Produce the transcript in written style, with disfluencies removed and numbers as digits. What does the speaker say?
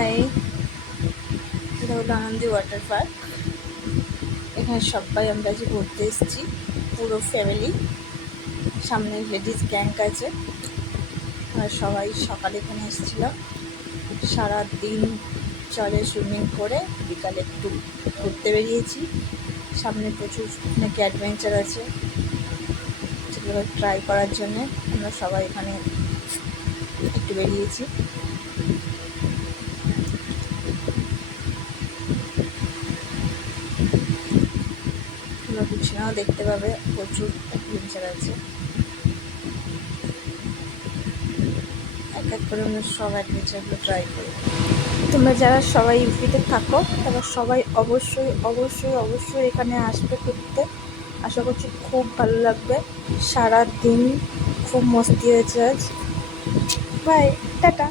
High, এটা হলো Anandi water park. এখানে সবাই আমরা আজ ঘুরতে এসেছি, পুরো ফ্যামিলি। সামনে লেডিস গ্যাং আছে। আর সবাই সকালে এখানে এসেছিলাম, সারা দিন জলে সুইমিং করে বিকালে একটু ঘুরতে বেরিয়েছি। সামনে প্রচুর নাকি অ্যাডভেঞ্চার আছে, সেগুলো ট্রাই করার জন্যে আমরা সবাই এখানে একটু বেরিয়েছি। তোমরা পিছনেও দেখতে পাবে প্রচুর অ্যাডভেঞ্চার আছে। এক এক করে আমরা সব অ্যাডভেঞ্চারগুলো ট্রাই করি। তোমরা যারা সবাই ইউপিতে থাকো তারা সবাই অবশ্যই অবশ্যই অবশ্যই এখানে আসবে ঘুরতে। আশা করছি খুব ভালো লাগবে। সারা দিন খুব মস্তি হয়েছে আজ। Bye, tata.